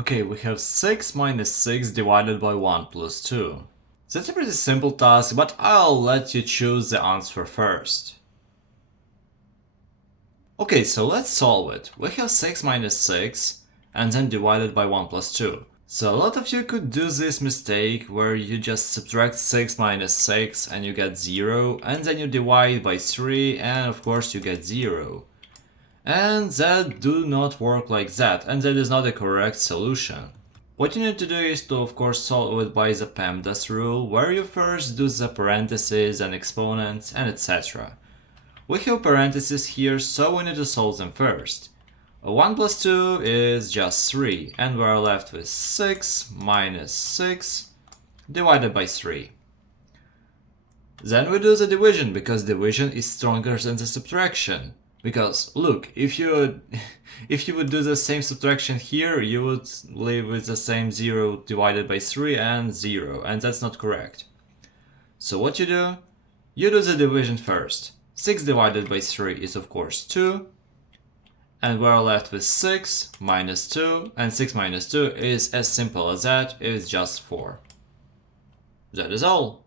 Okay, we have 6 minus 6 divided by 1 plus 2. That's a pretty simple task, but I'll let you choose the answer first. Okay, so let's solve it. We have 6 minus 6 and then divided by 1 plus 2. So a lot of you could do this mistake where you just subtract 6 minus 6 and you get 0, and then you divide by 3 and of course you get 0. And that do not work like that, and that is not a correct solution. What you need to do is to of course solve it by the PEMDAS rule, where you first do the parentheses and exponents and etc. We have parentheses here, so we need to solve them first. 1 plus 2 is just 3, and we are left with 6 minus 6 divided by 3. Then we do the division, because division is stronger than the subtraction. Because look, if you would do the same subtraction here, you would leave with the same 0 divided by 3 and 0, and that's not correct. So what you do? You do the division first. 6 divided by 3 is of course 2, and we're left with 6 minus 2, and 6 minus 2 is as simple as that, it's just 4. That is all.